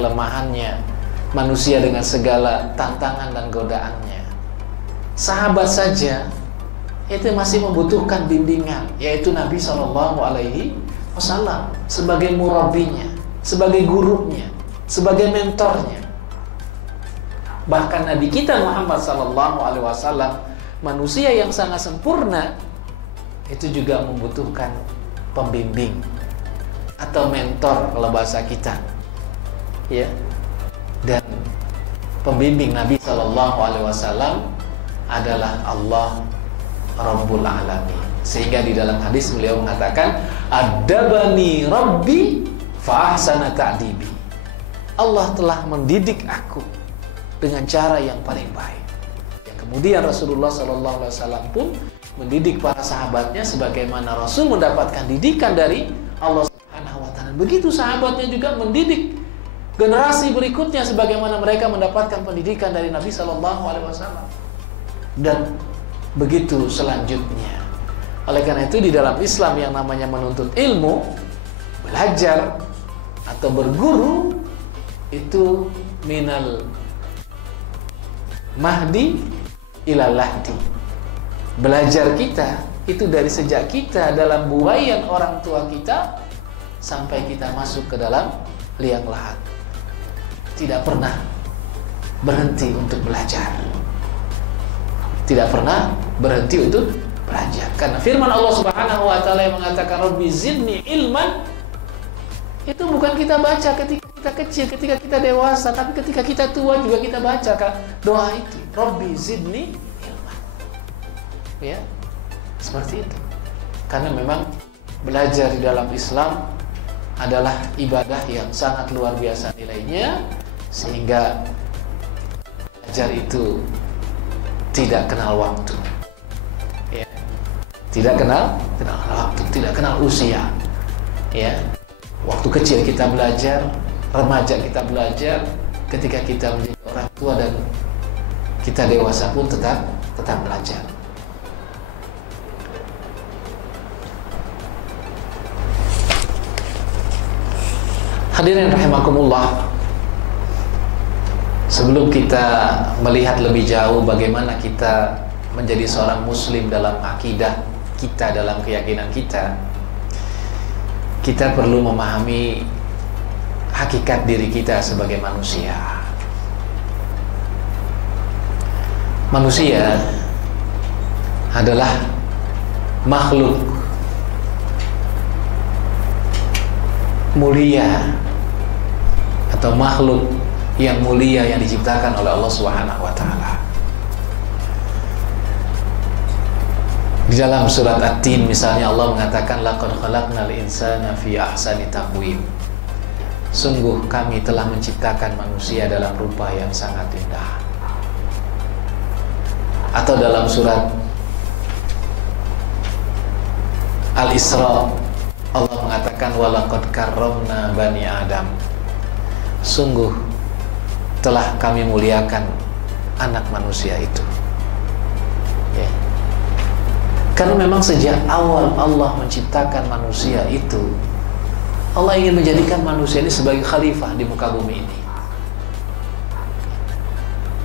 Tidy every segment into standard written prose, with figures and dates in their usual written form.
kelemahannya, manusia dengan segala tantangan dan godaannya. Sahabat saja itu masih membutuhkan bimbingan, yaitu Nabi SAW sebagai murabinya, sebagai gurunya, sebagai mentornya. Bahkan Nabi kita Muhammad SAW, manusia yang sangat sempurna, itu juga membutuhkan pembimbing atau mentor kalau bahasa kita, ya. Dan pembimbing Nabi SAW adalah Allah Rabbul Alamin. Sehingga di dalam hadis beliau mengatakan, "Adabani Rabbi fa ahsana ta'dibi." Allah telah mendidik aku dengan cara yang paling baik. Yang kemudian Rasulullah SAW pun mendidik para sahabatnya sebagaimana Rasul mendapatkan didikan dari Allah Subhanahu wa Ta'ala. Begitu sahabatnya juga mendidik generasi berikutnya sebagaimana mereka mendapatkan pendidikan dari Nabi SAW. Dan begitu selanjutnya. Oleh karena itu di dalam Islam yang namanya menuntut ilmu, belajar atau berguru, itu minal mahdi ilal lahdi. Belajar kita itu dari sejak kita dalam buaian orang tua kita sampai kita masuk ke dalam liang lahat. Tidak pernah berhenti untuk belajar. Tidak pernah berhenti untuk belajar. Karena firman Allah Subhanahu wa Ta'ala yang mengatakan Rabbi zidni ilman, itu bukan kita baca ketika kita kecil, ketika kita dewasa, tapi ketika kita tua juga kita baca doa itu, Rabbi zidni ilman. Ya, seperti itu. Karena memang belajar di dalam Islam adalah ibadah yang sangat luar biasa nilainya, sehingga belajar itu tidak kenal waktu, ya. Tidak kenal waktu, tidak kenal usia, ya. Waktu kecil kita belajar, remaja kita belajar, ketika kita menjadi orang tua dan kita dewasa pun tetap belajar. Hadirin rahimakumullah, sebelum kita melihat lebih jauh bagaimana kita menjadi seorang muslim dalam akidah kita, dalam keyakinan kita perlu memahami hakikat diri kita sebagai manusia. Manusia adalah makhluk mulia atau makhluk yang mulia yang diciptakan oleh Allah Subhanahu wa Ta'ala. Di dalam surat At-Tin misalnya Allah mengatakan laqad khalaqnal insana fi ahsani taqwim. Sungguh kami telah menciptakan manusia dalam rupa yang sangat indah. Atau dalam surat Al-Isra Allah mengatakan walaqad karramna bani Adam. Sungguh telah kami muliakan anak manusia itu, ya. Karena memang sejak awal Allah menciptakan manusia itu, Allah ingin menjadikan manusia ini sebagai khalifah di muka bumi ini.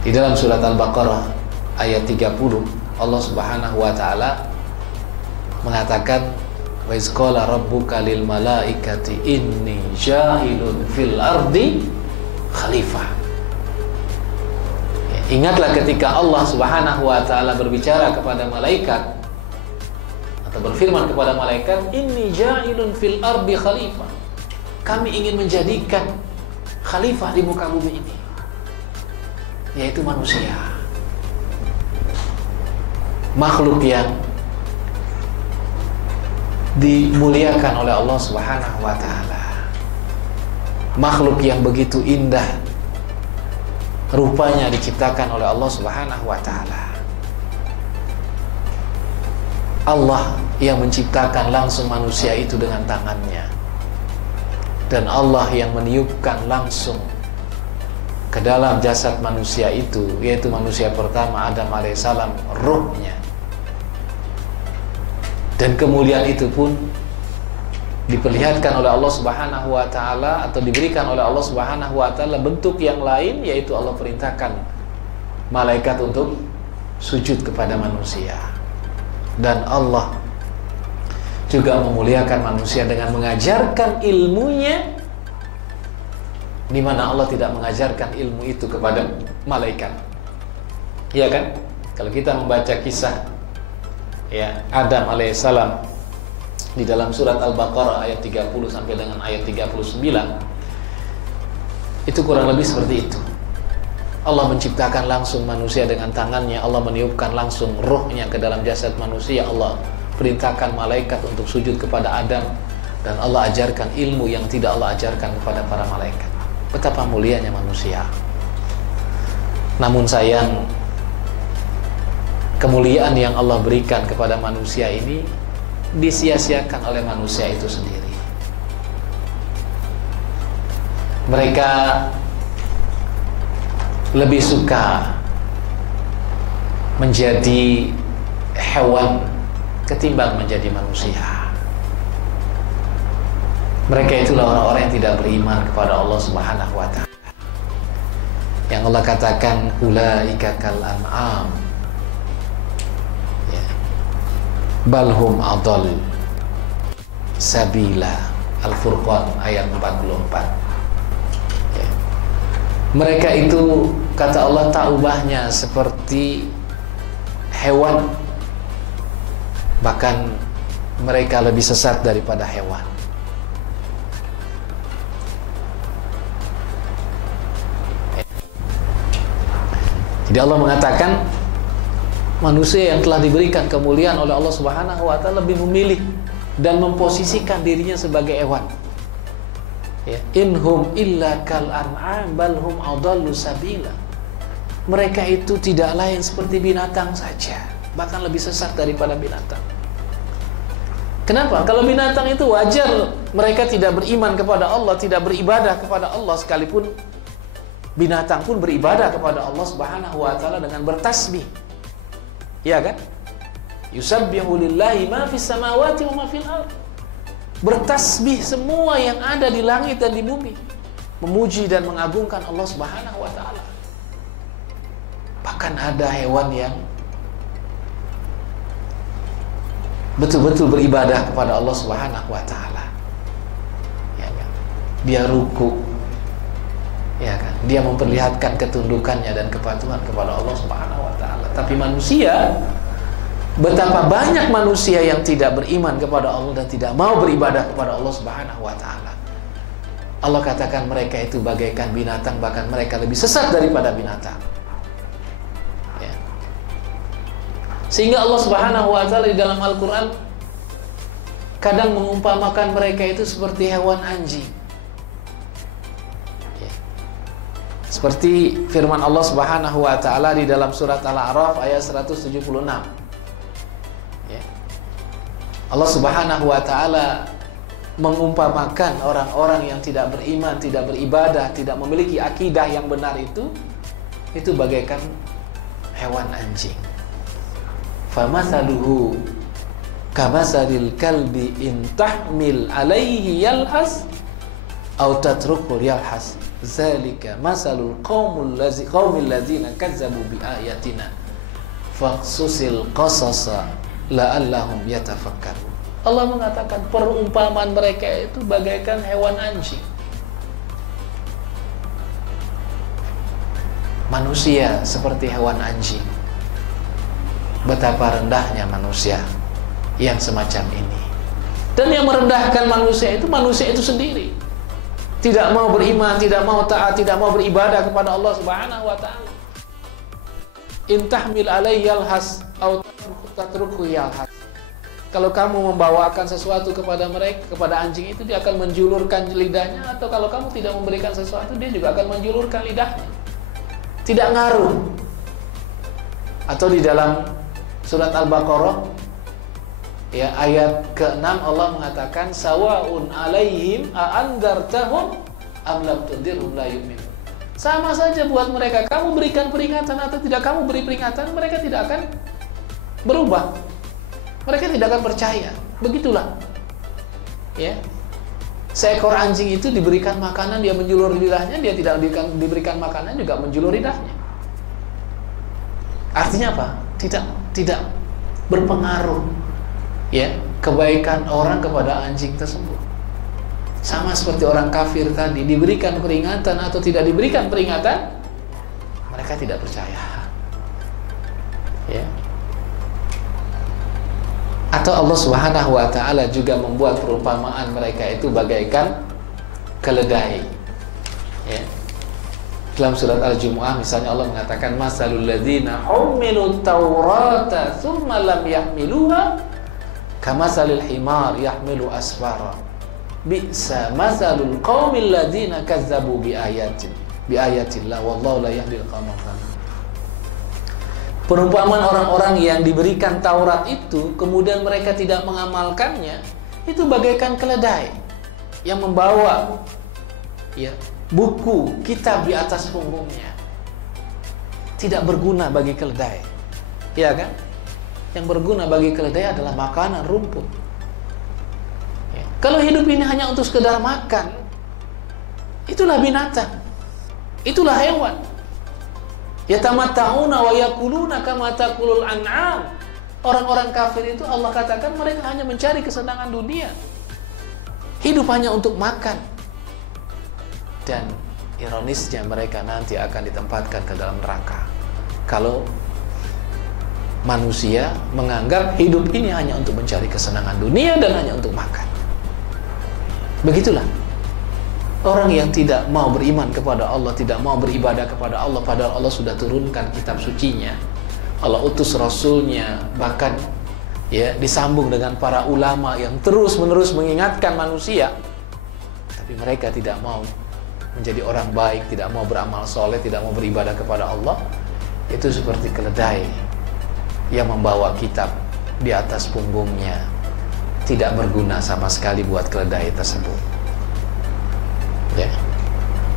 Di dalam surat Al-Baqarah ayat 30 Allah Subhanahu wa Ta'ala mengatakan wa iz qala rabbuka lil malaikati inni ja'ilun fil ardi khalifah. Ya, ingatlah ketika Allah Subhanahu wa Ta'ala berbicara kepada malaikat atau berfirman kepada malaikat, inni ja'ilun fil ardi khalifah. Kami ingin menjadikan khalifah di muka bumi ini, yaitu manusia, makhluk yang dimuliakan oleh Allah Subhanahu wa Ta'ala, makhluk yang begitu indah rupanya diciptakan oleh Allah Subhanahu wa Ta'ala. Allah yang menciptakan langsung manusia itu dengan tangannya, dan Allah yang meniupkan langsung ke dalam jasad manusia itu, yaitu manusia pertama Adam alaihissalam, ruhnya. Dan kemuliaan itu pun diperlihatkan oleh Allah Subhanahu wa taala atau diberikan oleh Allah Subhanahu wa taala bentuk yang lain, yaitu Allah perintahkan malaikat untuk sujud kepada manusia. Dan Allah juga memuliakan manusia dengan mengajarkan ilmunya, di mana Allah tidak mengajarkan ilmu itu kepada malaikat. Iya kan? Kalau kita membaca kisah ya Adam alaihissalam di dalam surat Al-Baqarah ayat 30 sampai dengan ayat 39, itu kurang lebih seperti itu. Allah menciptakan langsung manusia dengan tangannya, Allah meniupkan langsung rohnya ke dalam jasad manusia, Allah perintahkan malaikat untuk sujud kepada Adam, dan Allah ajarkan ilmu yang tidak Allah ajarkan kepada para malaikat. Betapa mulianya manusia. Namun sayang, kemuliaan yang Allah berikan kepada manusia ini disia-siakan oleh manusia itu sendiri. Mereka lebih suka menjadi hewan ketimbang menjadi manusia. Mereka itulah orang-orang yang tidak beriman kepada Allah Subhanahu wa ta'ala. Yang Allah katakan ulaika kal an'am, balhum adall sabila. Al-Furqan ayat 44 ya. Mereka itu, kata Allah, tak ubahnya seperti hewan, bahkan mereka lebih sesat daripada hewan. Jadi Allah mengatakan manusia yang telah diberikan kemuliaan oleh Allah Subhanahu wa ta'ala lebih memilih dan memposisikan dirinya sebagai hewan. Ya, inhum illa kal an'am balhum adallu sabila. Mereka itu tidak lain seperti binatang saja, bahkan lebih sesat daripada binatang. Kenapa? Kalau binatang itu wajar mereka tidak beriman kepada Allah, tidak beribadah kepada Allah, sekalipun binatang pun beribadah kepada Allah Subhanahu wa ta'ala dengan bertasbih. Ya kan? Yusabbihu lillahi ma fis samawati wa ma fil ardh. Bertasbih semua yang ada di langit dan di bumi, memuji dan mengagungkan Allah Subhanahu wa ta'ala. Bahkan ada hewan yang betul-betul beribadah kepada Allah Subhanahu wa ta'ala. Ya kan? Dia ruku, ya kan? Dia memperlihatkan ketundukannya dan kepatuhan kepada Allah Subhanahu wa ta'ala. Tapi manusia, betapa banyak manusia yang tidak beriman kepada Allah dan tidak mau beribadah kepada Allah Subhanahu wa ta'ala. Allah katakan mereka itu bagaikan binatang, bahkan mereka lebih sesat daripada binatang. Ya. Sehingga Allah Subhanahu wa ta'ala di dalam Al-Quran kadang mengumpamakan mereka itu seperti hewan anjing. Seperti firman Allah Subhanahu wa ta'ala di dalam surat Al-A'raf ayat 176. Ya. Allah Subhanahu wa ta'ala mengumpamakan orang-orang yang tidak beriman, tidak beribadah, tidak memiliki akidah yang benar itu bagaikan hewan anjing. Famathaluhu kamathalil kalbi in tahmil alaihi yalhas aw tatruku yalhas. Zalika masalul qaumil ladzina kazzabu biayatina faqsusil qasasa la'allahum yatafakkarun. Allah mengatakan perumpamaan mereka itu bagaikan hewan anjing. Manusia seperti hewan anjing. Betapa rendahnya manusia yang semacam ini. Dan yang merendahkan manusia itu sendiri. Tidak mau beriman, tidak mau taat, tidak mau beribadah kepada Allah Subhanahu wa ta'ala. In tahmil alaihi yalhas aw tatruku yalhas. Kalau kamu membawakan sesuatu kepada mereka, kepada anjing itu, dia akan menjulurkan lidahnya, atau kalau kamu tidak memberikan sesuatu, dia juga akan menjulurkan lidahnya. Tidak ngaruh. Atau di dalam surat Al-Baqarah ya ayat ke-6 Allah mengatakan sawaun alaihim a'andartahum am lam tundirhum la yu'minun. Sama saja buat mereka, kamu berikan peringatan atau tidak kamu beri peringatan, mereka tidak akan berubah. Mereka tidak akan percaya. Begitulah. Ya. Seekor anjing itu diberikan makanan, dia menjulur lidahnya, dia tidak diberikan makanan juga menjulur lidahnya. Artinya apa? Tidak berpengaruh ya kebaikan orang kepada anjing tersebut. Sama seperti orang kafir tadi, diberikan peringatan atau tidak diberikan peringatan, mereka tidak percaya. Ya. Atau Allah Subhanahu wa taala juga membuat perumpamaan mereka itu bagaikan keledai. Ya. Dalam surat Al-Jumu'ah misalnya Allah mengatakan masalul ladzina humilut taurata tsumma lam yahmiluha kamasalil himar yahmilu asfara bi'sa masalul qaumil ladzina kazzabu biayatillah wallahu la yahdil qaumal zalimin. Perumpamaan orang-orang yang diberikan Taurat itu kemudian mereka tidak mengamalkannya, itu bagaikan keledai yang membawa ya buku kitab di atas punggungnya. Tidak berguna bagi keledai, ya kan? Yang berguna bagi keledai adalah makanan rumput ya. Kalau hidup ini hanya untuk sekedar makan, itulah binatang, itulah hewan. Yatamatta'una wa yakuluna kama takulul an'am. Orang-orang kafir itu Allah katakan mereka hanya mencari kesenangan dunia. Hidup hanya untuk makan. Dan ironisnya mereka nanti akan ditempatkan ke dalam neraka. Kalau manusia menganggap hidup ini hanya untuk mencari kesenangan dunia dan hanya untuk makan. Begitulah orang yang tidak mau beriman kepada Allah, tidak mau beribadah kepada Allah, padahal Allah sudah turunkan kitab sucinya, Allah utus Rasulnya, bahkan ya disambung dengan para ulama yang terus-menerus mengingatkan manusia, tapi mereka tidak mau menjadi orang baik, tidak mau beramal soleh, tidak mau beribadah kepada Allah. Itu seperti keledai yang membawa kitab di atas punggungnya, tidak berguna sama sekali buat keledai tersebut. Ya.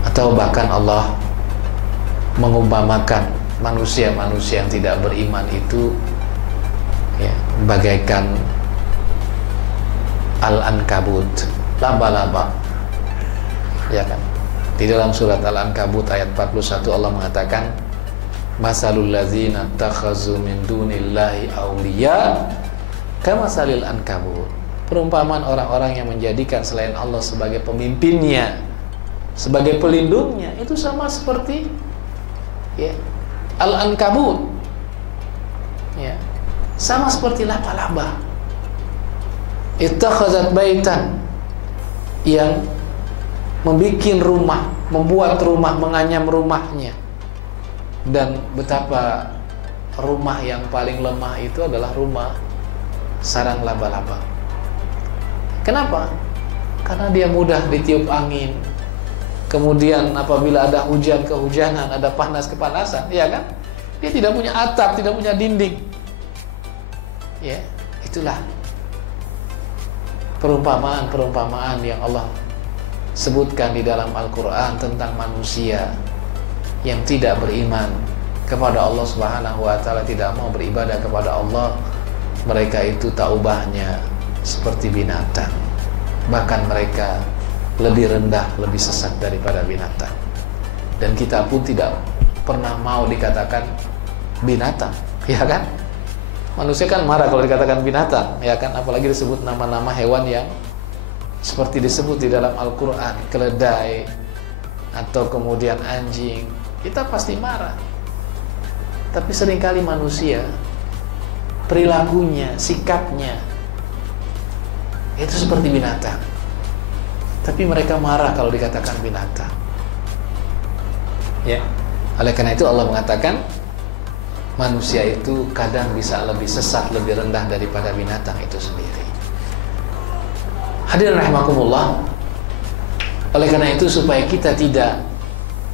Atau bahkan Allah mengumpamakan manusia-manusia yang tidak beriman itu ya, bagaikan al-ankabut, laba-laba. Ya kan? Di dalam surat Al-Ankabut ayat 41 Allah mengatakan masalul ladzina takhazu min dunillahi awliya kamasalil ankabut. Perumpamaan orang-orang yang menjadikan selain Allah sebagai pemimpinnya, sebagai pelindungnya, itu sama seperti ya, al-ankabut ya, sama seperti laba-laba. Ittakhazat baitan, yang membuat rumah, menganyam rumahnya. Dan betapa rumah yang paling lemah itu adalah rumah sarang laba-laba. Kenapa? Karena dia mudah ditiup angin. Kemudian apabila ada hujan kehujanan, ada panas kepanasan, ya kan? Dia tidak punya atap, tidak punya dinding. Ya, itulah perumpamaan-perumpamaan yang Allah sebutkan di dalam Al-Quran tentang manusia yang tidak beriman kepada Allah Subhanahu wa Ta'ala, tidak mau beribadah kepada Allah. Mereka itu tak ubahnya seperti binatang, bahkan mereka lebih rendah, lebih sesat daripada binatang. Dan kita pun tidak pernah mau dikatakan binatang, ya kan? Manusia kan marah kalau dikatakan binatang, ya kan? Apalagi disebut nama-nama hewan yang seperti disebut di dalam Al-Quran, keledai atau kemudian anjing, kita pasti marah. Tapi seringkali manusia, perilakunya, sikapnya itu seperti binatang. Tapi mereka marah kalau dikatakan binatang. Ya. Oleh karena itu Allah mengatakan manusia itu kadang bisa lebih sesat, lebih rendah daripada binatang itu sendiri. Hadirin rahimakumullah. Oleh karena itu supaya kita tidak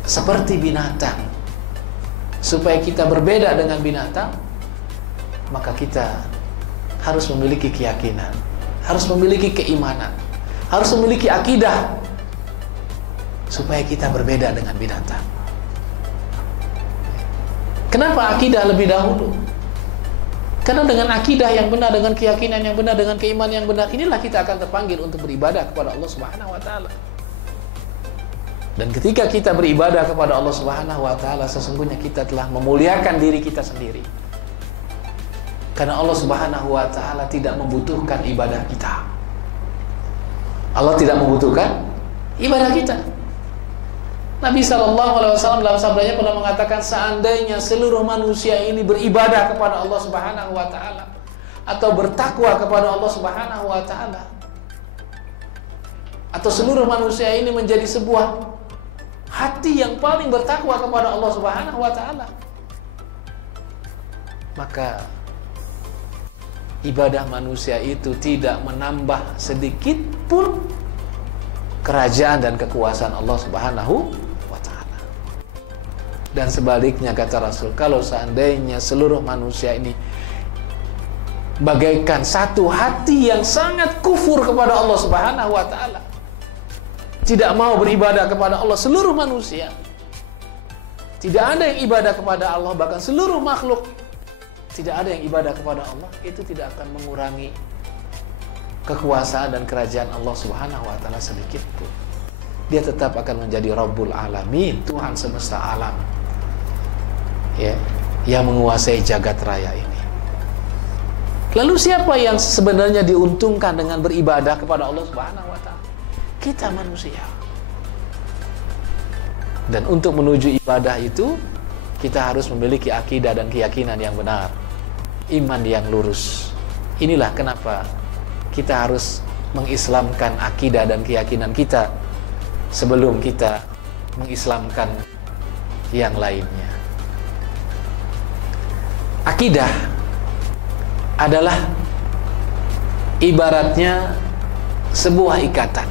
seperti binatang, supaya kita berbeda dengan binatang, maka kita harus memiliki keyakinan, harus memiliki keimanan, harus memiliki akidah supaya kita berbeda dengan binatang. Kenapa akidah lebih dahulu? Karena dengan akidah yang benar, dengan keyakinan yang benar, dengan keimanan yang benar, inilah kita akan terpanggil untuk beribadah kepada Allah Subhanahu wa taala. Dan ketika kita beribadah kepada Allah Subhanahu wa taala, sesungguhnya kita telah memuliakan diri kita sendiri. Karena Allah Subhanahu wa taala tidak membutuhkan ibadah kita. Allah tidak membutuhkan ibadah kita. Nabi SAW dalam sabdanya pernah mengatakan, seandainya seluruh manusia ini beribadah kepada Allah Subhanahu wa taala atau bertakwa kepada Allah Subhanahu wa taala, atau seluruh manusia ini menjadi sebuah hati yang paling bertakwa kepada Allah Subhanahu wa taala, maka ibadah manusia itu tidak menambah sedikit pun kerajaan dan kekuasaan Allah Subhanahu wa taala. Dan sebaliknya, kata Rasul, kalau seandainya seluruh manusia ini bagaikan satu hati yang sangat kufur kepada Allah Subhanahu wa taala, tidak mau beribadah kepada Allah, seluruh manusia tidak ada yang ibadah kepada Allah, bahkan seluruh makhluk tidak ada yang ibadah kepada Allah, itu tidak akan mengurangi kekuasaan dan kerajaan Allah Subhanahu wa taala sedikit pun. Dia tetap akan menjadi Rabbul Alamin, Tuhan semesta alam, ya, yang menguasai jagat raya ini. Lalu siapa yang sebenarnya diuntungkan dengan beribadah kepada Allah Subhanahu wa taala? Kita manusia. Dan untuk menuju ibadah itu, kita harus memiliki akidah dan keyakinan yang benar, iman yang lurus. Inilah kenapa kita harus mengislamkan akidah dan keyakinan kita sebelum kita mengislamkan yang lainnya. Akidah adalah ibaratnya sebuah ikatan.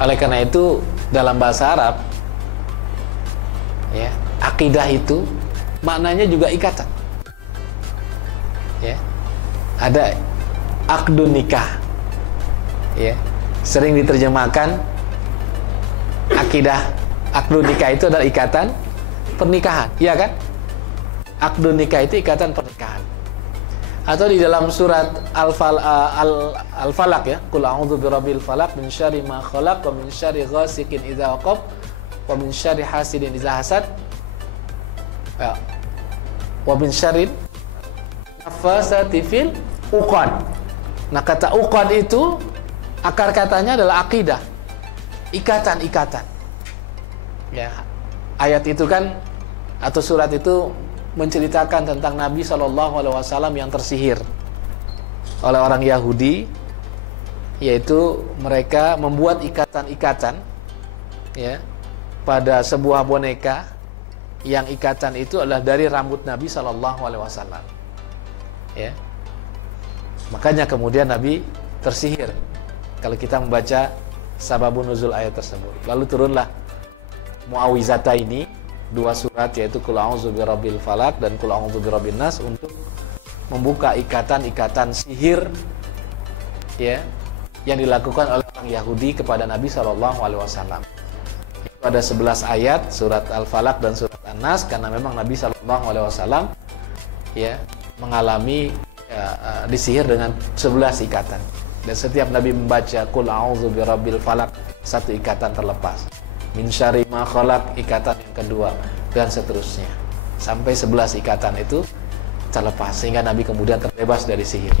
Oleh karena itu, dalam bahasa Arab, ya, akidah itu maknanya juga ikatan. Ya, ada akdun nikah, ya, sering diterjemahkan akidah. Akdun nikah itu adalah ikatan pernikahan, ya kan? Akdun nikah itu ikatan pernikahan. Atau di dalam surat Al-Falaq, ya, Qul a'udzu birabbil falaq min syarri ma khalaq wa min syarri ghasiqin idza waqab wa min syarri hasidin idza hasad, ya, wa min syarri nafasati fil uqad. Nah, kata uqad itu akar katanya adalah akidah, ikatan-ikatan. Ya, ayat itu kan, atau surat itu menceritakan tentang Nabi SAW yang tersihir oleh orang Yahudi, yaitu mereka membuat ikatan-ikatan, ya, pada sebuah boneka, yang ikatan itu adalah dari rambut Nabi SAW. Ya, makanya kemudian Nabi tersihir. Kalau kita membaca sababun nuzul ayat tersebut, lalu turunlah Muawwizata ini, dua surat, yaitu Qul a'udzu birabbil falaq dan Qul a'udzu birabbin nas, untuk membuka ikatan-ikatan sihir, ya, yang dilakukan oleh orang Yahudi kepada Nabi SAW. Itu ada 11 ayat surat Al-Falaq dan surat An-Nas, karena memang Nabi SAW, ya, mengalami disihir dengan 11 ikatan. Dan setiap Nabi membaca Qul a'udzu birabbil falaq, satu ikatan terlepas. Min syarri ma khalaq, ikatan yang kedua, dan seterusnya, sampai 11 ikatan itu terlepas, sehingga Nabi kemudian terbebas dari sihir.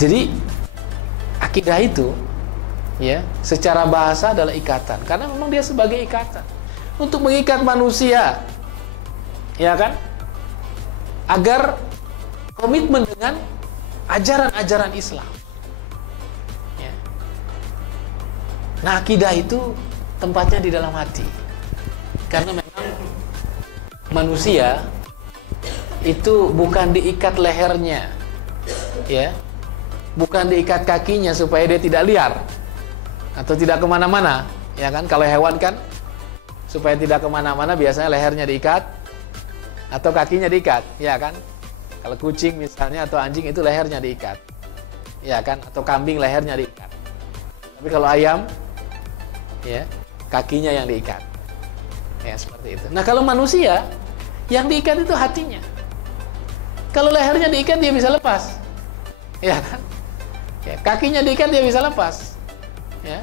Jadi akidah itu, ya, secara bahasa adalah ikatan, karena memang dia sebagai ikatan untuk mengikat manusia, ya kan, agar komitmen dengan ajaran-ajaran Islam. Ya. Nah, akidah itu tempatnya di dalam hati, karena memang manusia itu bukan diikat lehernya, ya, bukan diikat kakinya supaya dia tidak liar atau tidak kemana-mana, ya kan? Kalau hewan kan supaya tidak kemana-mana biasanya lehernya diikat atau kakinya diikat, ya kan? Kalau kucing misalnya atau anjing itu lehernya diikat, ya kan? Atau kambing lehernya diikat. Tapi kalau ayam, ya, kakinya yang diikat, ya, seperti itu. Nah, kalau manusia yang diikat itu hatinya, Kalau lehernya diikat dia bisa lepas, ya kan? Ya, kakinya diikat dia bisa lepas, ya.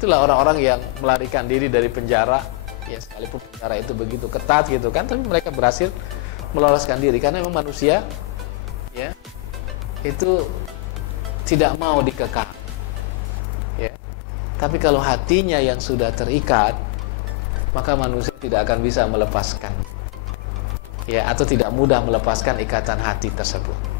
Itulah orang-orang yang melarikan diri dari penjara, ya sekalipun penjara itu begitu ketat gitu kan, tapi mereka berhasil meloloskan diri karena memang manusia, ya, itu tidak mau dikekang, ya. Tapi kalau hatinya yang sudah terikat, maka manusia tidak akan bisa melepaskan, ya, atau tidak mudah melepaskan ikatan hati tersebut.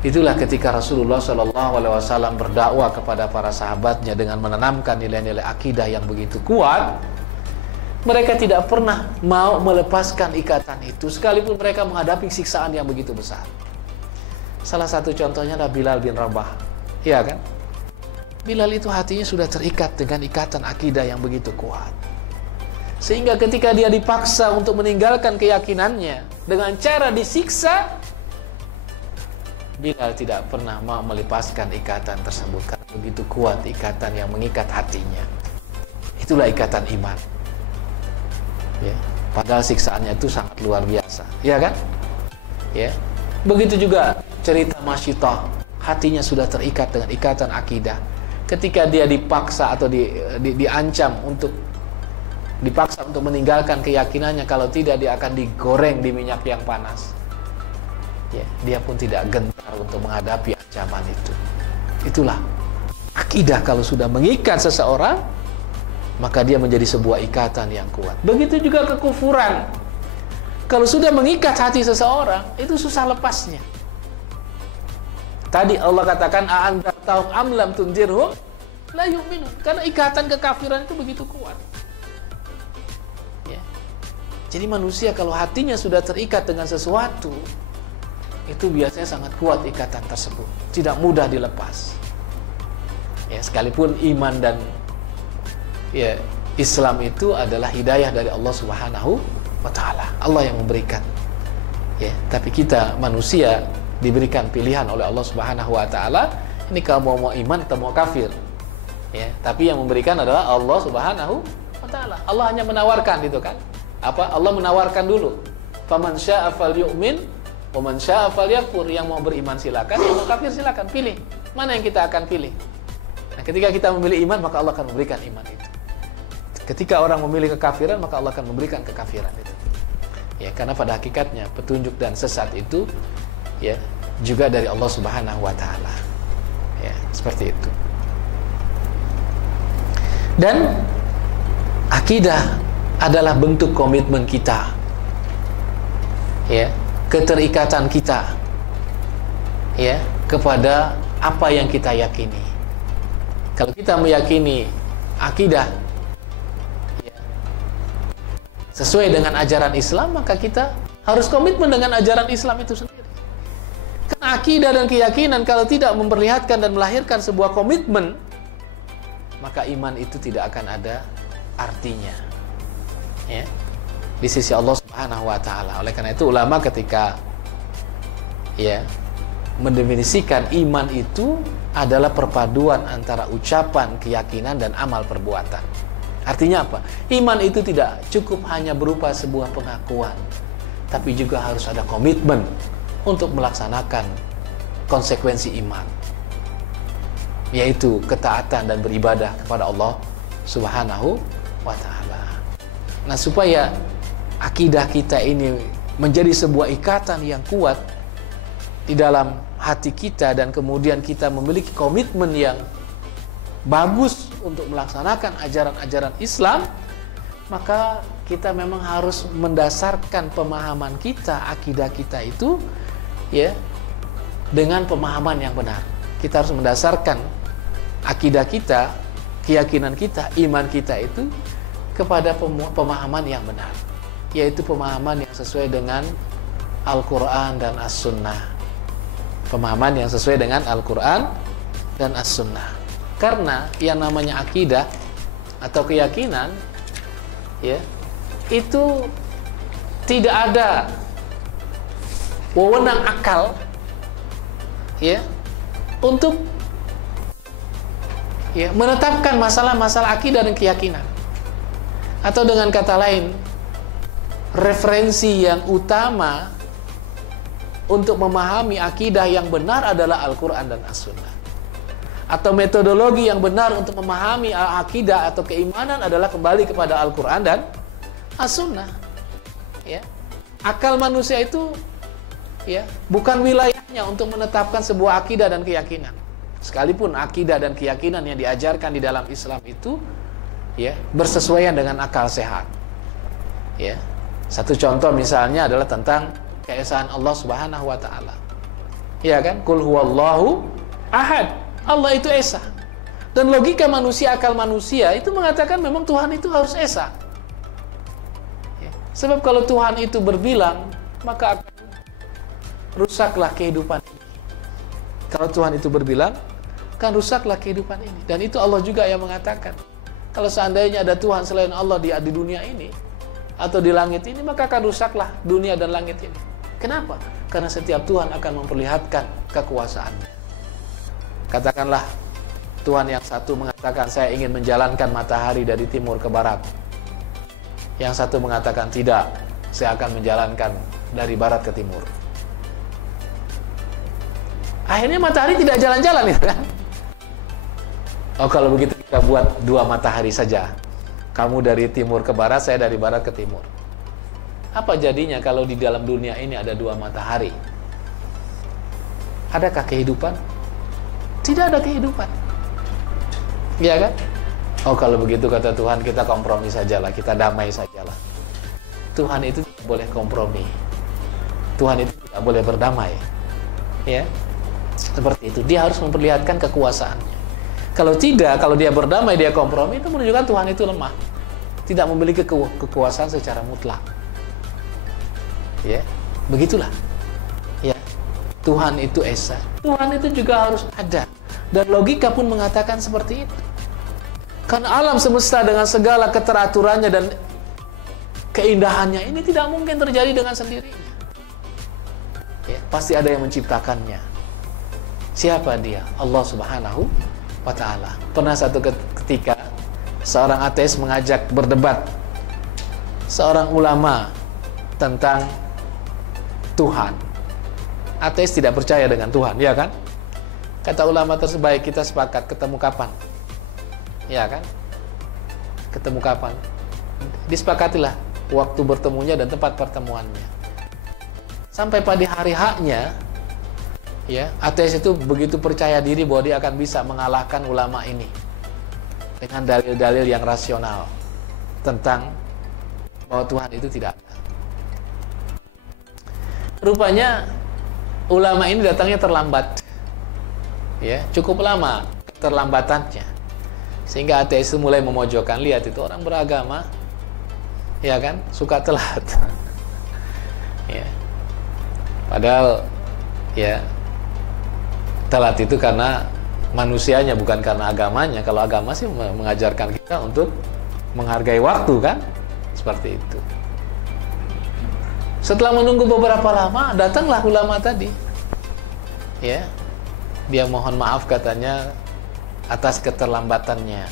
Itulah ketika Rasulullah SAW berdakwah kepada para sahabatnya dengan menanamkan nilai-nilai akidah yang begitu kuat, mereka tidak pernah mau melepaskan ikatan itu sekalipun mereka menghadapi siksaan yang begitu besar. Salah satu contohnya adalah Bilal bin Rabah, ya kan? Bilal itu hatinya sudah terikat dengan ikatan akidah yang begitu kuat, sehingga ketika dia dipaksa untuk meninggalkan keyakinannya dengan cara disiksa, Bilal tidak pernah mau melepaskan ikatan tersebut karena begitu kuat ikatan yang mengikat hatinya. Itulah ikatan iman, ya. Padahal siksaannya itu sangat luar biasa, ya kan? Ya. Begitu juga cerita Masyitah, hatinya sudah terikat dengan ikatan akidah. Ketika dia dipaksa atau diancam untuk dipaksa untuk meninggalkan keyakinannya, kalau tidak dia akan digoreng di minyak yang panas. Ya, dia pun tidak gentar untuk menghadapi ancaman itu. Itulah akidah, kalau sudah mengikat seseorang, maka dia menjadi sebuah ikatan yang kuat. Begitu juga kekufuran. Kalau sudah mengikat hati seseorang, itu susah lepasnya. Tadi Allah katakan a'anzartahum am lam tunzirhum la yu'minun, karena ikatan kekafiran itu begitu kuat. Ya. Jadi manusia kalau hatinya sudah terikat dengan sesuatu, itu biasanya sangat kuat ikatan tersebut, tidak mudah dilepas. Ya, sekalipun iman dan, ya, Islam itu adalah hidayah dari Allah Subhanahu wa Ta'ala, Allah yang memberikan. Ya, tapi kita manusia diberikan pilihan oleh Allah Subhanahu wa Ta'ala. Ini kamu mau iman atau mau kafir. Ya, tapi yang memberikan adalah Allah Subhanahu wa Ta'ala. Allah hanya menawarkan, gitu kan? Apa? Allah menawarkan dulu. Faman syaa'a falyu'min wa man syaa'a falyakfur. Yang mau beriman silakan, yang mau kafir silakan, pilih. Mana yang kita akan pilih? Nah, ketika kita memilih iman, maka Allah akan memberikan iman itu. Ketika orang memilih kekafiran, maka Allah akan memberikan kekafiran itu. Ya, karena pada hakikatnya petunjuk dan sesat itu, ya, juga dari Allah Subhanahu wa Ta'ala. Ya, seperti itu. Dan akidah adalah bentuk komitmen kita, ya, keterikatan kita, ya, kepada apa yang kita yakini. Kalau kita meyakini akidah, ya, sesuai dengan ajaran Islam, maka kita harus komitmen dengan ajaran Islam itu sendiri. Karena akidah dan keyakinan kalau tidak memperlihatkan dan melahirkan sebuah komitmen, maka iman itu tidak akan ada artinya, ya, di sisi Allah Subhanahu wa Ta'ala. Oleh karena itu ulama ketika, ya, mendefinisikan iman itu adalah perpaduan antara ucapan, keyakinan, dan amal perbuatan. Artinya apa? Iman itu tidak cukup hanya berupa sebuah pengakuan, tapi juga harus ada komitmen untuk melaksanakan konsekuensi iman, yaitu ketaatan dan beribadah kepada Allah Subhanahu wa Ta'ala. Nah, supaya akidah kita ini menjadi sebuah ikatan yang kuat di dalam hati kita, dan kemudian kita memiliki komitmen yang bagus untuk melaksanakan ajaran-ajaran Islam, maka kita memang harus mendasarkan pemahaman kita, akidah kita itu, ya, dengan pemahaman yang benar. Kita harus mendasarkan akidah kita, keyakinan kita, iman kita itu kepada pemahaman yang benar, yaitu pemahaman yang sesuai dengan Al-Quran dan As-Sunnah. Pemahaman yang sesuai dengan Al-Quran dan As-Sunnah. Karena yang namanya akidah atau keyakinan, ya, itu tidak ada wewenang akal, ya, untuk, ya, menetapkan masalah-masalah akidah dan keyakinan. Atau dengan kata lain, referensi yang utama untuk memahami akidah yang benar adalah Al-Quran dan As-Sunnah. Atau metodologi yang benar untuk memahami akidah atau keimanan adalah kembali kepada Al-Quran dan As-Sunnah. Ya. Akal manusia itu ya bukan wilayahnya untuk menetapkan sebuah akidah dan keyakinan. Sekalipun akidah dan keyakinan yang diajarkan di dalam Islam itu ya bersesuaian dengan akal sehat. Ya. Satu contoh misalnya adalah tentang keesaan Allah Subhanahu wa taala. Ya kan? Qul huwallahu ahad. Allah itu esa. Dan logika manusia, akal manusia itu mengatakan memang Tuhan itu harus esa. Ya. Sebab kalau Tuhan itu berbilang, maka akan rusaklah kehidupan ini. Kalau Tuhan itu berbilang, kan rusaklah kehidupan ini. Dan itu Allah juga yang mengatakan. Kalau seandainya ada Tuhan selain Allah di dunia ini, atau di langit ini, maka akan rusaklah dunia dan langit ini. Kenapa? Karena setiap Tuhan akan memperlihatkan kekuasaannya. Katakanlah Tuhan yang satu mengatakan saya ingin menjalankan matahari dari timur ke barat. Yang satu mengatakan tidak, saya akan menjalankan dari barat ke timur. Akhirnya matahari tidak jalan-jalan itu kan? Oh, kalau begitu kita buat dua matahari saja. Kamu dari timur ke barat, saya dari barat ke timur. Apa jadinya kalau di dalam dunia ini ada dua matahari? Adakah kehidupan? Tidak ada kehidupan. Iya kan? Oh, kalau begitu kata Tuhan, kita kompromi sajalah, kita damai sajalah. Tuhan itu tidak boleh kompromi. Tuhan itu tidak boleh berdamai. Ya. Seperti itu. Dia harus memperlihatkan kekuasaannya. Kalau tidak, kalau dia berdamai, dia kompromi, itu menunjukkan Tuhan itu lemah. Tidak memiliki kekuasaan secara mutlak. Ya, begitulah. Ya, Tuhan itu esa. Tuhan itu juga harus ada. Dan logika pun mengatakan seperti itu. Karena alam semesta dengan segala keteraturannya dan keindahannya ini tidak mungkin terjadi dengan sendirinya. Ya, pasti ada yang menciptakannya. Siapa dia? Allah Subhanahu wa ta'ala. Pernah satu ketika seorang ateis mengajak berdebat seorang ulama tentang Tuhan. Ateis tidak percaya dengan Tuhan, ya kan? Kata ulama tersebut, baik, kita sepakat, ketemu kapan? Ya kan? Ketemu kapan? Disepakatilah waktu bertemunya dan tempat pertemuannya. Sampai pada hari haknya, ya, ateis itu begitu percaya diri bahwa dia akan bisa mengalahkan ulama ini dengan dalil-dalil yang rasional tentang bahwa Tuhan itu tidak ada. Rupanya ulama ini datangnya terlambat, ya, cukup lama keterlambatannya, sehingga ateis itu mulai memojokkan. Lihat itu orang beragama, ya kan, suka telat. Ya. Padahal ya telat itu karena manusianya, bukan karena agamanya. Kalau agama sih mengajarkan kita untuk menghargai waktu kan, seperti itu. Setelah menunggu beberapa lama, datanglah ulama tadi. Ya, dia mohon maaf katanya atas keterlambatannya.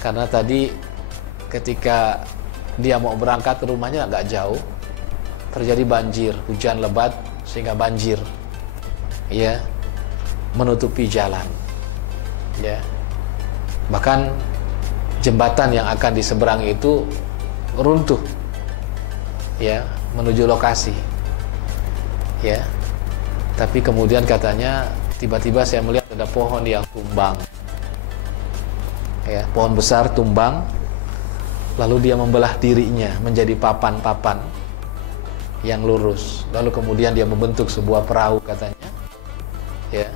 Karena tadi ketika dia mau berangkat ke rumahnya agak jauh, terjadi banjir, hujan lebat sehingga banjir. Ya, menutupi jalan. Ya. Bahkan jembatan yang akan diseberangi itu runtuh. Ya, menuju lokasi. Ya. Tapi kemudian katanya tiba-tiba saya melihat ada pohon yang tumbang. Ya, pohon besar tumbang. Lalu dia membelah dirinya menjadi papan-papan yang lurus. Lalu kemudian dia membentuk sebuah perahu katanya. Ya.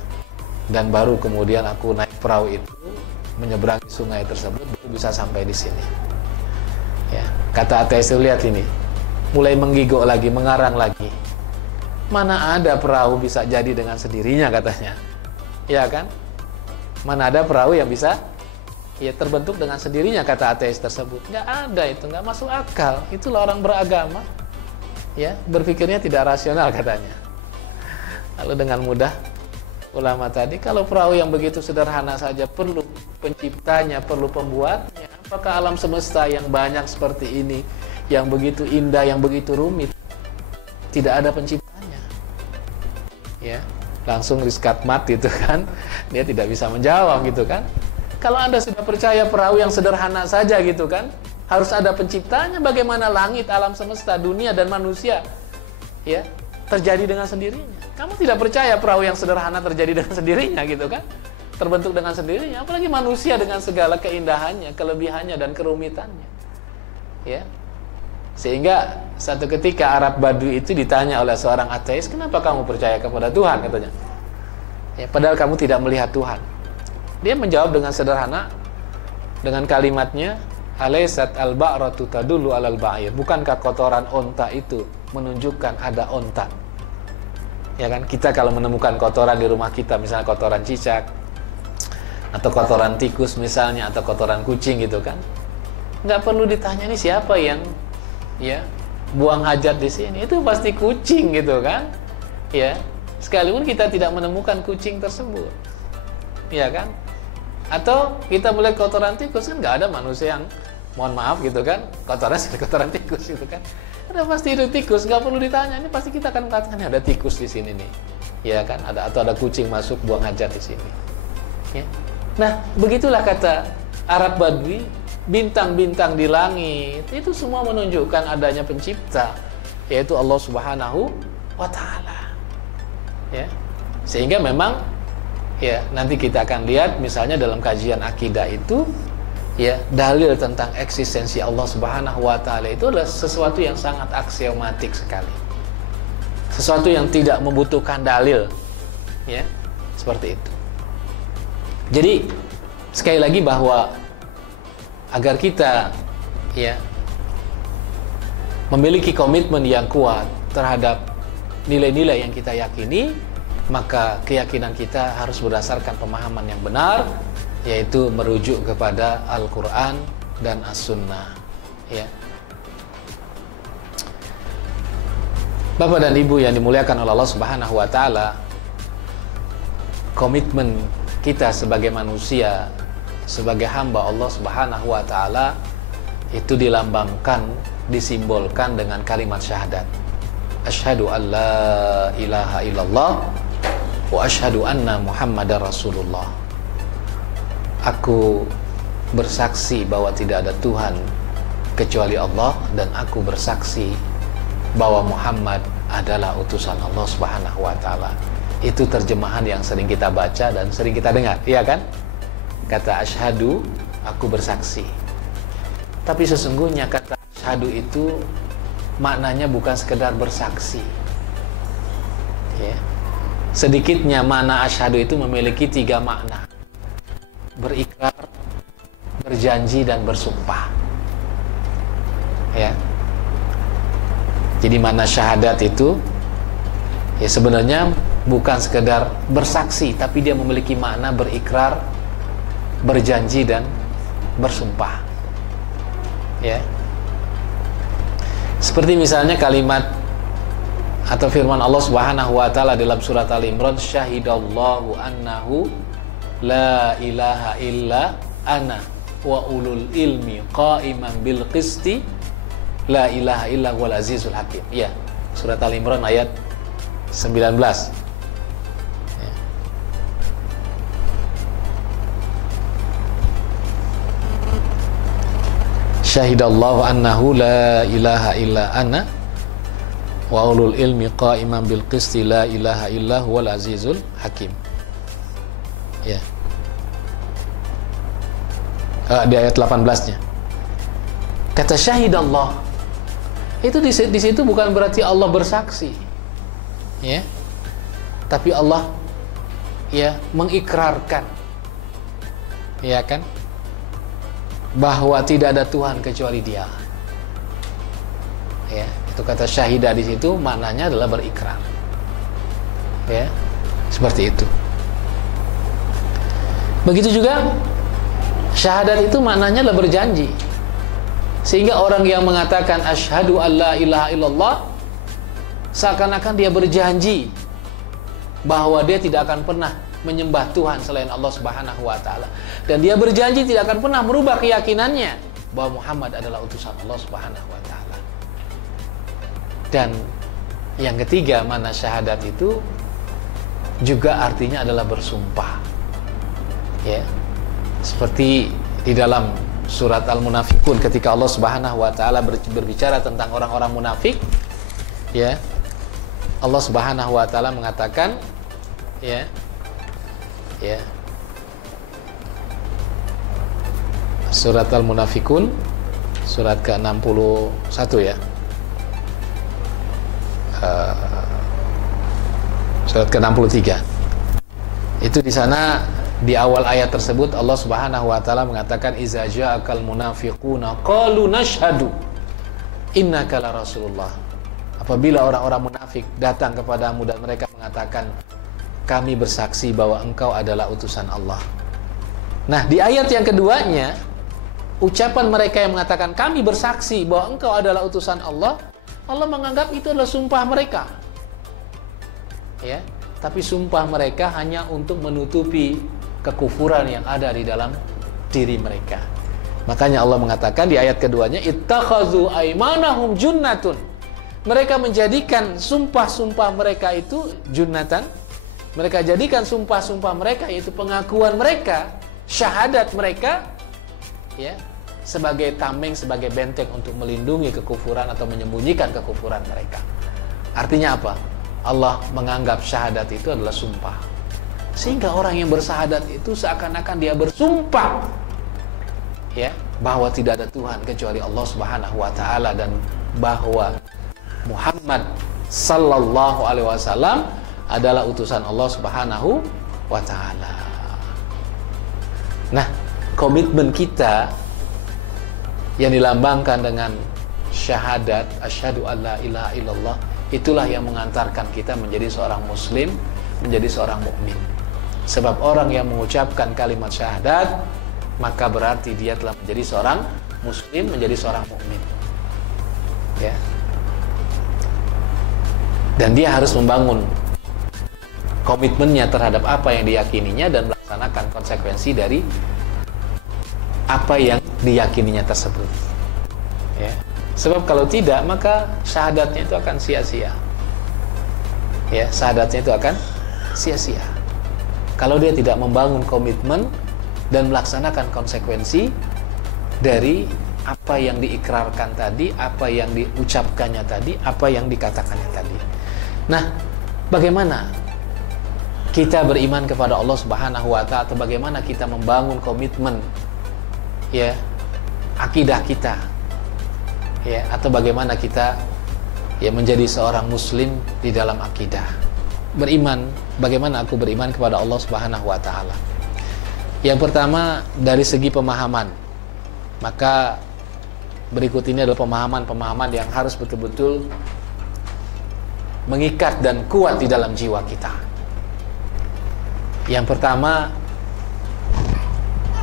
Dan baru kemudian aku naik perahu itu menyeberangi sungai tersebut, baru bisa sampai di sini. Ya, kata ateis, lihat ini, mulai menggigok lagi, mengarang lagi. Mana ada perahu bisa jadi dengan sendirinya katanya, ya kan? Mana ada perahu yang bisa ya terbentuk dengan sendirinya, kata ateis tersebut. Nggak ada, itu nggak masuk akal. Itulah orang beragama, ya, berpikirnya tidak rasional katanya. Lalu dengan mudah ulama tadi, kalau perahu yang begitu sederhana saja perlu penciptanya, perlu pembuatnya, apakah alam semesta yang banyak seperti ini, yang begitu indah, yang begitu rumit, tidak ada penciptanya? ya, langsung riskat mat gitu kan, dia tidak bisa menjawab gitu kan. Kalau Anda sudah percaya perahu yang sederhana saja gitu kan, harus ada penciptanya, bagaimana langit, alam semesta, dunia dan manusia ya terjadi dengan sendirinya. Kamu tidak percaya perahu yang sederhana terjadi dengan sendirinya gitu kan, terbentuk dengan sendirinya, apalagi manusia dengan segala keindahannya, kelebihannya dan kerumitannya ya. Sehingga satu ketika Arab Badui itu ditanya oleh seorang ateis, kenapa kamu percaya kepada Tuhan, katanya ya, padahal kamu tidak melihat Tuhan. Dia menjawab dengan sederhana dengan kalimatnya, alaysat al-ba'ratu tadullu alal ba'ir, bukankah kotoran onta itu menunjukkan ada onta ya kan. Kita kalau menemukan kotoran di rumah kita, misalnya kotoran cicak atau kotoran tikus misalnya, atau kotoran kucing gitu kan, nggak perlu ditanya ini siapa yang ya buang hajat di sini, itu pasti kucing gitu kan ya, sekalipun kita tidak menemukan kucing tersebut ya kan. Atau kita melihat kotoran tikus, kan nggak ada manusia yang, mohon maaf gitu kan, kotoran tikus gitu kan, ada pasti itu tikus, nggak perlu ditanya, ini pasti kita akan mengatakan ada tikus di sini nih ya kan, atau ada kucing masuk buang hajat di sini ya. Nah begitulah kata Arab Badui, bintang-bintang di langit itu semua menunjukkan adanya pencipta, yaitu Allah Subhanahu wa Ta'ala ya. Sehingga memang ya, nanti kita akan lihat misalnya dalam kajian akidah itu ya, dalil tentang eksistensi Allah Subhanahu wa Ta'ala itu adalah sesuatu yang sangat aksiomatik sekali, sesuatu yang tidak membutuhkan dalil ya, seperti itu. Jadi sekali lagi bahwa agar kita ya memiliki komitmen yang kuat terhadap nilai-nilai yang kita yakini, maka keyakinan kita harus berdasarkan pemahaman yang benar, yaitu merujuk kepada Al-Quran dan As-Sunnah ya. Bapak dan Ibu yang dimuliakan oleh Allah Subhanahu wa Ta'ala, komitmen kita sebagai manusia, sebagai hamba Allah Subhanahu wa Ta'ala, itu dilambangkan, disimbolkan dengan kalimat syahadat, asyhadu an la ilaha illallah wa asyhadu anna Muhammadar Rasulullah. Aku bersaksi bahwa tidak ada Tuhan kecuali Allah, dan aku bersaksi bahwa Muhammad adalah utusan Allah Subhanahu wa Ta'ala. Itu terjemahan yang sering kita baca dan sering kita dengar, iya kan? Kata asyhadu, aku bersaksi. Tapi sesungguhnya kata asyhadu itu maknanya bukan sekedar bersaksi ya. Sedikitnya makna asyhadu itu memiliki 3 makna: berikrar, berjanji, dan bersumpah ya. Jadi makna syahadat itu ya sebenarnya bukan sekedar bersaksi, tapi dia memiliki makna berikrar, berjanji, dan bersumpah ya. Seperti misalnya kalimat atau firman Allah Subhanahu wa Ta'ala dalam surat Al-Imran, syahidallahu annahu la ilaha illa ana wa ulul ilmi qa'iman bil qisti la ilaha illa huwal azizul hakim ya. Surat Al-Imran ayat 19 ya. Syahidallahu annahu la ilaha illa ana wa ulul ilmi qa'iman bil qisti la ilaha illa huwal azizul hakim ya. Di ayat 18-nya kata syahidallah itu di situ bukan berarti Allah bersaksi ya, tapi Allah ya mengikrarkan ya kan, bahwa tidak ada Tuhan kecuali Dia ya. Itu kata syahidah di situ maknanya adalah berikrar ya, seperti itu. Begitu juga syahadat itu maknanya adalah berjanji, sehingga orang yang mengatakan asyhadu alla ilaha illallah seakan-akan dia berjanji bahwa dia tidak akan pernah menyembah Tuhan selain Allah Subhanahu wa Ta'ala, dan dia berjanji tidak akan pernah merubah keyakinannya bahwa Muhammad adalah utusan Allah Subhanahu wa Ta'ala. Dan yang ketiga, mana syahadat itu juga artinya adalah bersumpah. Ya. Seperti di dalam surat Al-Munafiqun ketika Allah Subhanahu wa taala berbicara tentang orang-orang munafik, ya. Allah Subhanahu wa taala mengatakan, ya. Surat Al-Munafiqun surat ke-61 ya. Surat ke-63. Itu di sana di awal ayat tersebut Allah Subhanahu wa taala mengatakan iza ja'akal munafiquna qalu nashhadu innaka la rasulullah. Apabila orang-orang munafik datang kepadamu dan mereka mengatakan kami bersaksi bahwa engkau adalah utusan Allah. Nah, di ayat yang keduanya ucapan mereka yang mengatakan kami bersaksi bahwa engkau adalah utusan Allah, Allah menganggap itu adalah sumpah mereka. Ya, tapi sumpah mereka hanya untuk menutupi kekufuran yang ada di dalam diri mereka. Makanya Allah mengatakan di ayat keduanya ittakhazu aymanahum junnatun. Mereka menjadikan sumpah-sumpah mereka itu junnatan. Mereka jadikan sumpah-sumpah mereka yaitu pengakuan mereka, syahadat mereka, ya, sebagai tameng, sebagai benteng untuk melindungi kekufuran atau menyembunyikan kekufuran mereka. Artinya apa? Allah menganggap syahadat itu adalah sumpah. Sehingga orang yang bersyahadat itu seakan-akan dia bersumpah, ya, bahwa tidak ada Tuhan kecuali Allah Subhanahu wa taala dan bahwa Muhammad sallallahu alaihi wasallam adalah utusan Allah Subhanahu wa taala. Nah, komitmen kita yang dilambangkan dengan syahadat asyhadu alla ilaha illallah, itulah yang mengantarkan kita menjadi seorang muslim, menjadi seorang mukmin. Sebab orang yang mengucapkan kalimat syahadat, maka berarti dia telah menjadi seorang muslim, menjadi seorang mukmin. Ya. Dan dia harus membangun komitmennya terhadap apa yang diyakininya dan melaksanakan konsekuensi dari apa yang diyakininya tersebut. Ya. Sebab kalau tidak, maka syahadatnya itu akan sia-sia. Ya, syahadatnya itu akan sia-sia. Kalau dia tidak membangun komitmen dan melaksanakan konsekuensi dari apa yang diikrarkan tadi, apa yang diucapkannya tadi, apa yang dikatakannya tadi. Nah, bagaimana kita beriman kepada Allah Subhanahu wa taala, atau bagaimana kita membangun komitmen, ya, akidah kita, ya, atau bagaimana kita, ya, menjadi seorang muslim di dalam akidah. Beriman, bagaimana aku beriman kepada Allah Subhanahu wa taala? Yang pertama dari segi pemahaman. Maka berikut ini adalah pemahaman-pemahaman yang harus betul-betul mengikat dan kuat di dalam jiwa kita. Yang pertama,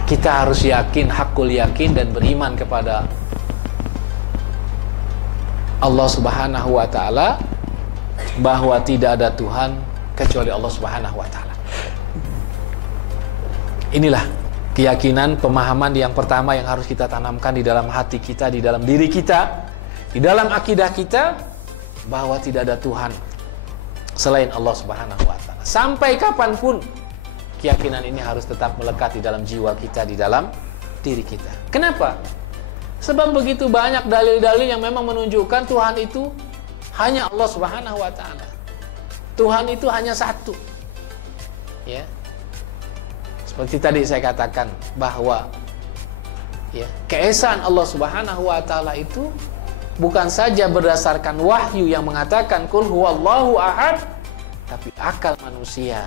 kita harus yakin, hakul yakin dan beriman kepada Allah Subhanahu wa taala bahwa tidak ada Tuhan kecuali Allah Subhanahu wa taala. Inilah keyakinan, pemahaman yang pertama yang harus kita tanamkan di dalam hati kita, di dalam diri kita, di dalam akidah kita, bahwa tidak ada Tuhan selain Allah Subhanahu wa taala. Sampai kapanpun keyakinan ini harus tetap melekat di dalam jiwa kita, di dalam diri kita. Kenapa? Sebab begitu banyak dalil-dalil yang memang menunjukkan Tuhan itu hanya Allah Subhanahu wa taala. Tuhan itu hanya satu. Ya. Seperti tadi saya katakan bahwa, ya, keesaan Allah Subhanahu wa taala itu bukan saja berdasarkan wahyu yang mengatakan qul huwallahu ahad, tapi akal manusia,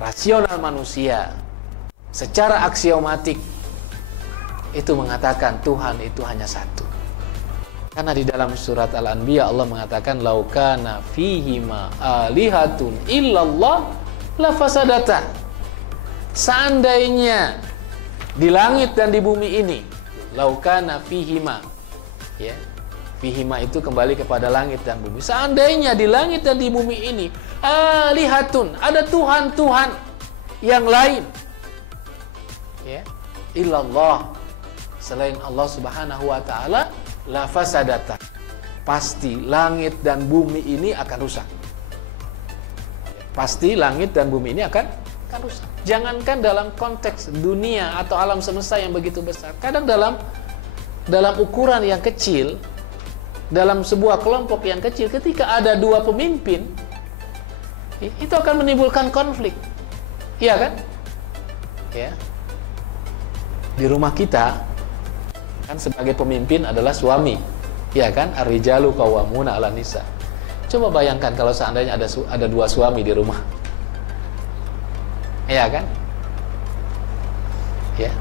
rasional manusia secara aksiomatik itu mengatakan Tuhan itu hanya satu. Karena di dalam surat Al-Anbiya Allah mengatakan laukana fihima alihatun illallah la fasadata. Seandainya di langit dan di bumi ini, laukana fihima, ya, fihima itu kembali kepada langit dan bumi. Seandainya di langit dan di bumi ini alihatun, ada Tuhan-Tuhan yang lain, ya, illallah, selain Allah Subhanahu wa taala, la fasadata, pasti langit dan bumi ini akan rusak. pasti langit dan bumi ini akan rusak. Jangankan dalam konteks dunia atau alam semesta yang begitu besar, kadang dalam ukuran yang kecil, dalam sebuah kelompok yang kecil, ketika ada dua pemimpin, itu akan menimbulkan konflik. Iya kan? Ya. Di rumah kita kan sebagai pemimpin adalah suami. Iya kan? Ar-rijalu qawwamuna 'alan nisa. Coba bayangkan kalau seandainya ada dua suami di rumah. Iya kan? Ya.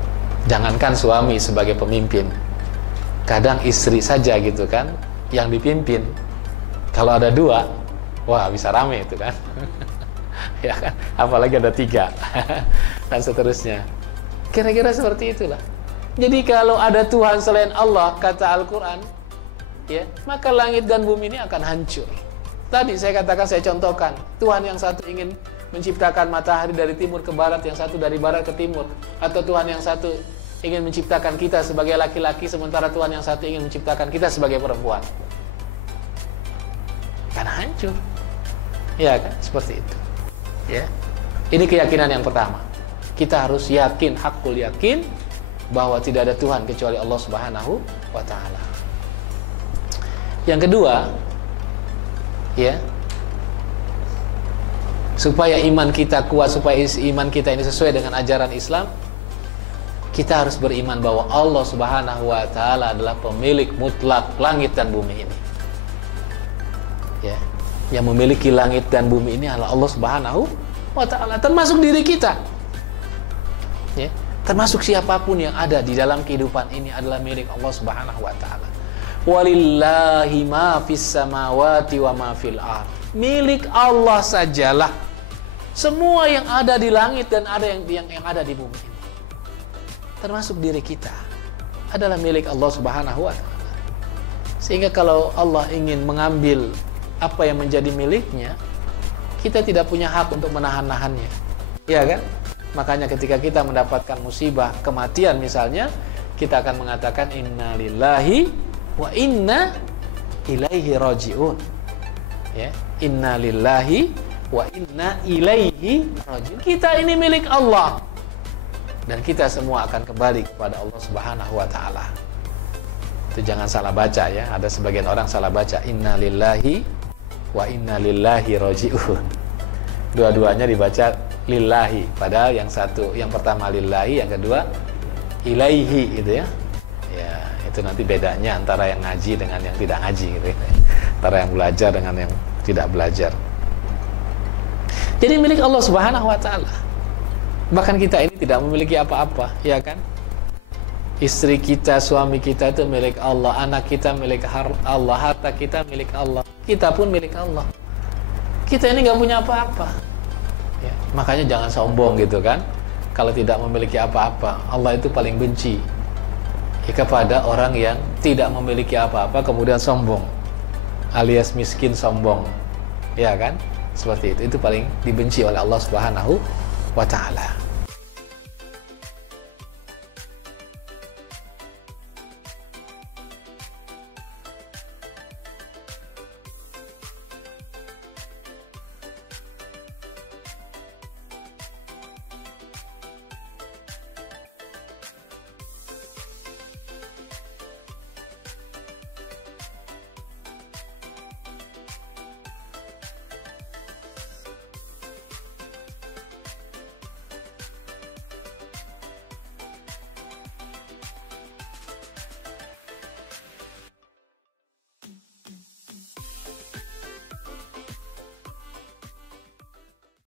Jangankan suami sebagai pemimpin, kadang istri saja gitu kan yang dipimpin. Kalau ada dua, wah bisa rame itu kan. Ya kan? Apalagi ada tiga dan seterusnya. Kira-kira seperti itulah. Jadi kalau ada Tuhan selain Allah, kata Al-Quran, ya, maka langit dan bumi ini akan hancur. Tadi saya katakan, saya contohkan, Tuhan yang satu ingin menciptakan matahari dari timur ke barat, yang satu dari barat ke timur, atau Tuhan yang satu ingin menciptakan kita sebagai laki-laki, sementara Tuhan yang satu ingin menciptakan kita sebagai perempuan. Karena hancur. Ya kan? Seperti itu. Ya. Ini keyakinan yang pertama. Kita harus yakin, hakul yakin, bahwa tidak ada Tuhan kecuali Allah Subhanahu wa Ta'ala. Yang kedua, ya, supaya iman kita kuat, supaya iman kita ini sesuai dengan ajaran Islam, kita harus beriman bahwa Allah Subhanahu wa Ta'ala adalah pemilik mutlak langit dan bumi ini. Ya, yang memiliki langit dan bumi ini adalah Allah Subhanahu wa Ta'ala, termasuk diri kita. Ya, termasuk siapapun yang ada di dalam kehidupan ini adalah milik Allah Subhanahu wa Ta'ala. Walillahi ma fis samawati wa ma fil ardh. Milik Allah sajalah semua yang ada di langit dan ada yang ada di bumi ini. Termasuk diri kita adalah milik Allah Subhanahu wa Ta'ala. Sehingga kalau Allah ingin mengambil apa yang menjadi miliknya, kita tidak punya hak untuk menahan-nahannya. Ya kan? Makanya ketika kita mendapatkan musibah, kematian misalnya, kita akan mengatakan inna lillahi wa inna ilaihi raji'un. Ya, inna lillahi wa inna ilaihi raji'un. Kita ini milik Allah dan kita semua akan kembali kepada Allah Subhanahu wa Ta'ala. Itu jangan salah baca ya. Ada sebagian orang salah baca inna lillahi wa inna lillahi raji'un. Dua-duanya dibaca lillahi, padahal yang pertama lillahi, yang kedua ilaihi gitu ya. Ya, itu nanti bedanya antara yang ngaji dengan yang tidak ngaji gitu ya. Antara yang belajar dengan yang tidak belajar. Jadi milik Allah Subhanahu wa Ta'ala. Bahkan kita ini tidak memiliki apa-apa, ya kan? Istri kita, suami kita itu milik Allah, anak kita milik Allah, harta kita milik Allah, kita pun milik Allah. Kita ini nggak punya apa-apa. Ya, makanya jangan sombong gitu kan. Kalau tidak memiliki apa-apa, Allah itu paling benci kepada orang yang tidak memiliki apa-apa kemudian sombong, alias miskin sombong. Ya kan? Seperti itu paling dibenci oleh Allah Subhanahu wa Ta'ala.